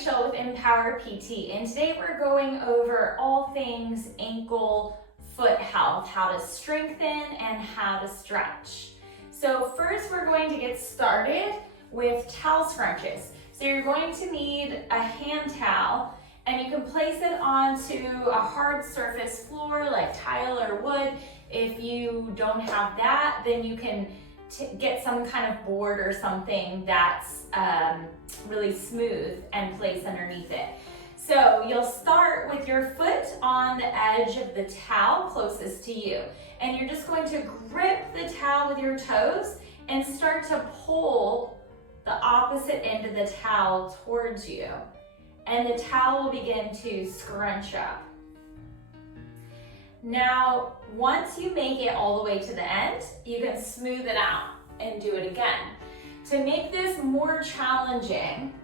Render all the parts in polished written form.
Rachel with Empower PT, and today we're going over all things ankle foot health, how to strengthen and how to stretch. So first we're going to get started with towel scrunches. So you're going to need a hand towel, and you can place it onto a hard surface floor like tile or wood. If you don't have that, then you can get some kind of board or something that's really smooth and place underneath it. So you'll start with your foot on the edge of the towel closest to you, and you're just going to grip the towel with your toes and start to pull the opposite end of the towel towards you, and the towel will begin to scrunch up. Now, once you make it all the way to the end, you can smooth it out and do it again. To make this more challenging,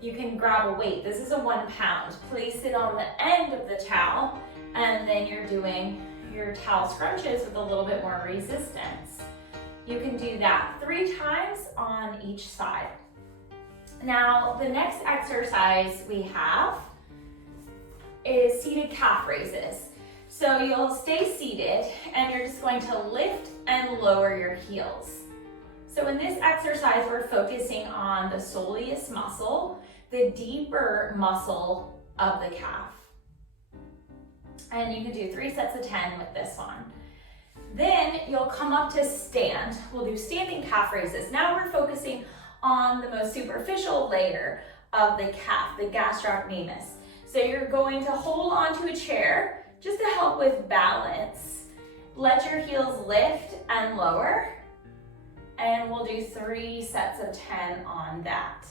you can grab a weight. This is a 1 pound. Place it on the end of the towel, and then you're doing your towel scrunches with a little bit more resistance. You can do that 3 times on each side. Now, the next exercise we have is seated calf raises. So you'll stay seated and you're just going to lift and lower your heels. So in this exercise, we're focusing on the soleus muscle, the deeper muscle of the calf. And you can do 3 sets of 10 with this one. Then you'll come up to stand. We'll do standing calf raises. Now we're focusing on the most superficial layer of the calf, the gastrocnemius. So you're going to hold onto a chair just to help with balance. Let your heels lift and lower, and we'll do 3 sets of 10 on that.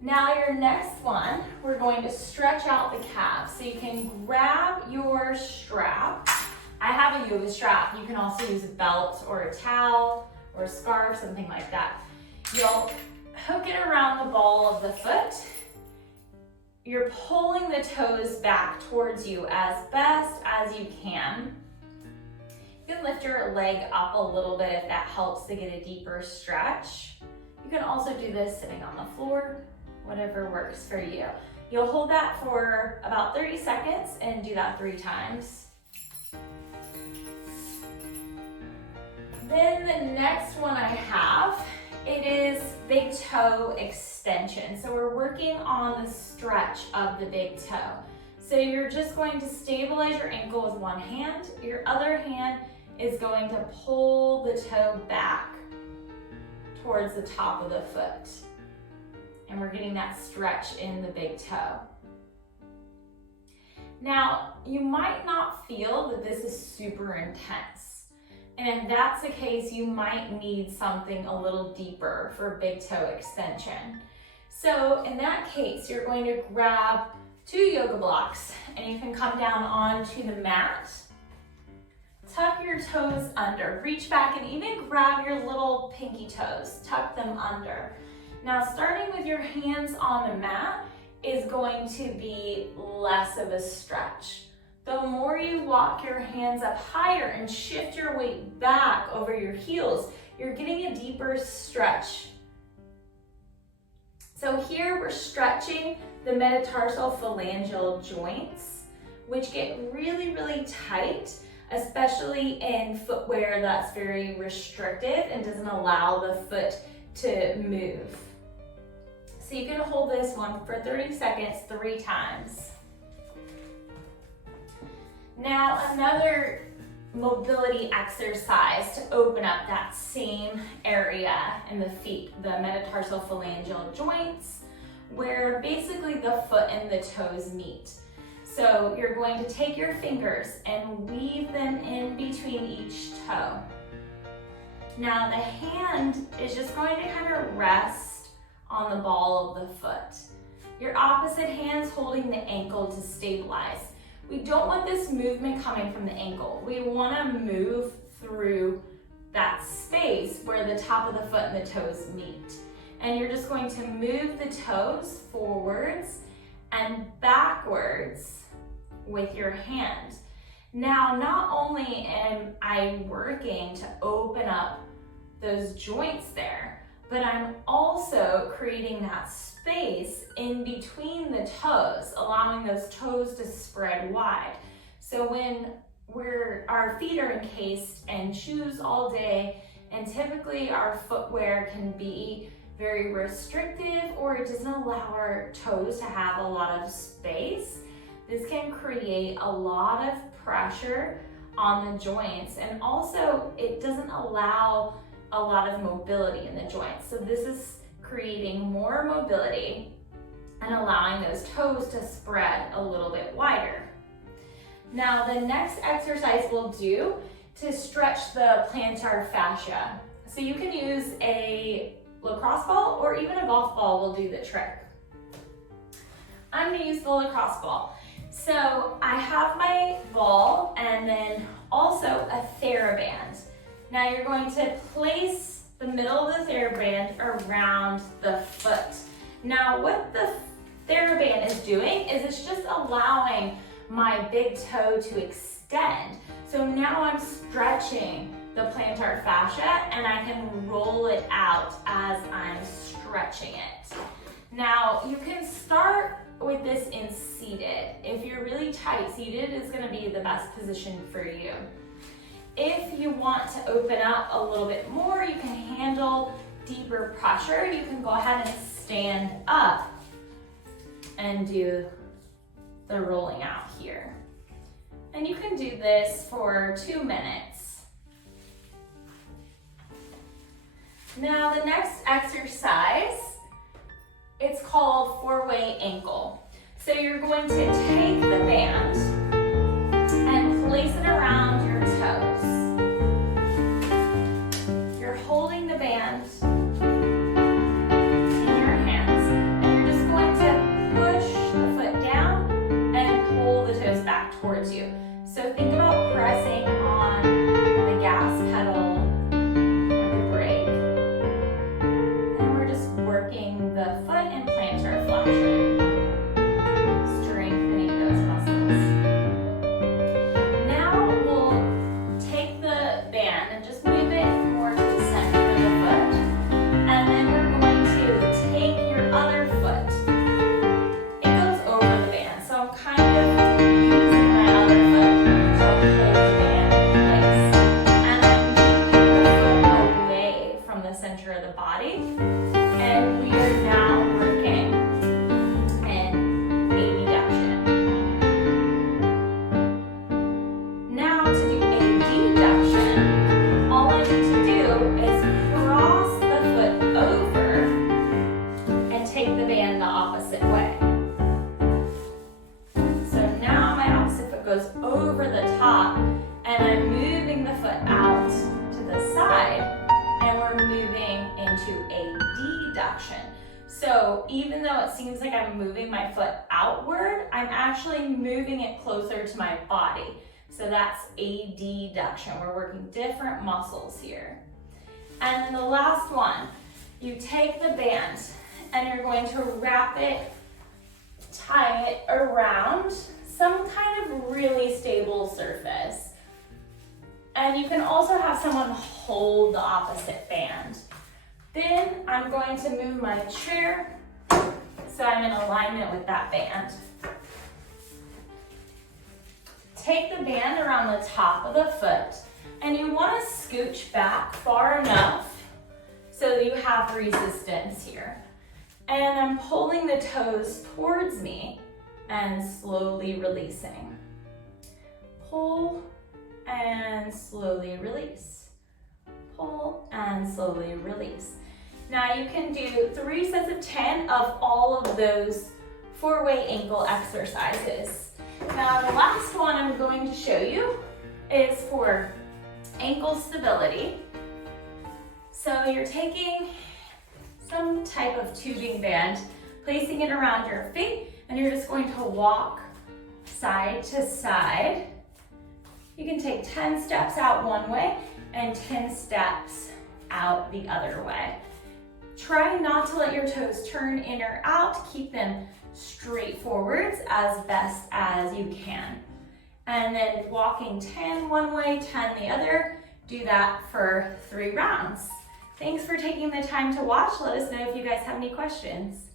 Now your next one, we're going to stretch out the calf. So you can grab your strap. I have a yoga strap. You can also use a belt or a towel or a scarf, something like that. You'll hook it around the ball of the foot. You're pulling the toes back towards you as best as you can. You can lift your leg up a little bit if that helps to get a deeper stretch. You can also do this sitting on the floor, whatever works for you. You'll hold that for about 30 seconds and do that 3 times. Then the next one I have, it is big toe extension. So we're working on the stretch of the big toe. So you're just going to stabilize your ankle with one hand. Your other hand is going to pull the toe back towards the top of the foot. And we're getting that stretch in the big toe. Now, you might not feel that this is super intense. And if that's the case, you might need something a little deeper for big toe extension. So in that case, you're going to grab 2 yoga blocks, and you can come down onto the mat. Tuck your toes under, reach back and even grab your little pinky toes, tuck them under. Now starting with your hands on the mat is going to be less of a stretch. The more you walk your hands up higher and shift your weight back over your heels, you're getting a deeper stretch. So here we're stretching the metatarsal phalangeal joints, which get really, really tight, especially in footwear that's very restrictive and doesn't allow the foot to move. So you can hold this one for 30 seconds, 3 times. Now another mobility exercise to open up that same area in the feet, the metatarsal phalangeal joints, where basically the foot and the toes meet. So you're going to take your fingers and weave them in between each toe. Now the hand is just going to kind of rest on the ball of the foot. Your opposite hand's holding the ankle to stabilize. We don't want this movement coming from the ankle. We want to move through that space where the top of the foot and the toes meet. And you're just going to move the toes forwards and backwards with your hand. Now, not only am I working to open up those joints there, but I'm also creating that space in between the toes, allowing those toes to spread wide. So when our feet are encased in shoes all day, and typically our footwear can be very restrictive, or it doesn't allow our toes to have a lot of space, this can create a lot of pressure on the joints, and also it doesn't allow a lot of mobility in the joints. So this is creating more mobility and allowing those toes to spread a little bit wider. Now the next exercise we'll do to stretch the plantar fascia. So you can use a lacrosse ball or even a golf ball will do the trick. I'm gonna use the lacrosse ball. So I have my ball and then also a TheraBand. Now you're going to place the middle of the TheraBand around the foot. Now what the TheraBand is doing is it's just allowing my big toe to extend. So now I'm stretching the plantar fascia and I can roll it out as I'm stretching it. Now you can start with this in seated. If you're really tight, seated is gonna be the best position for you. If you want to open up a little bit more, you can handle deeper pressure, you can go ahead and stand up and do the rolling out here. And you can do this for 2 minutes. Now the next exercise, it's called 4-way ankle. So you're going to take the band and place it around your toes. You're holding the band in your hands and you're just going to push the foot down and pull the toes back towards you. So think about pressing on the gas pedal or the brake. And we're just working the foot and plantar flexion, strengthening those muscles. Now we'll take the band and just move it more to the center of the foot. And then we're going to take your other foot. It goes over the band, so I'm kind of using my other foot to hold the band in place. And I'm moving the foot away from the center of the body. And we are now working in abduction. Now to do abduction, all I need to do is cross the foot over and take the band the opposite way. So now my opposite foot goes over the top and I'm moving the foot out to the side and we're moving into a deduction. So even though it seems like I'm moving my foot outward, I'm actually moving it closer to my body. So that's a deduction. We're working different muscles here. And then the last one, you take the band and you're going to wrap it, tie it around some kind of really stable surface. And you can also have someone hold the opposite band. Then I'm going to move my chair so I'm in alignment with that band. Take the band around the top of the foot and you want to scooch back far enough so that you have resistance here. And I'm pulling the toes towards me and slowly releasing. Pull and slowly release. Pull and slowly release. Now you can do 3 sets of 10 of all of those 4-way ankle exercises. Now the last one I'm going to show you is for ankle stability. So you're taking some type of tubing band, placing it around your feet, and you're just going to walk side to side. You can take 10 steps out one way and 10 steps out the other way. Try not to let your toes turn in or out. Keep them straight forwards as best as you can. And then walking 10 one way, 10 the other. Do that for 3 rounds. Thanks for taking the time to watch. Let us know if you guys have any questions.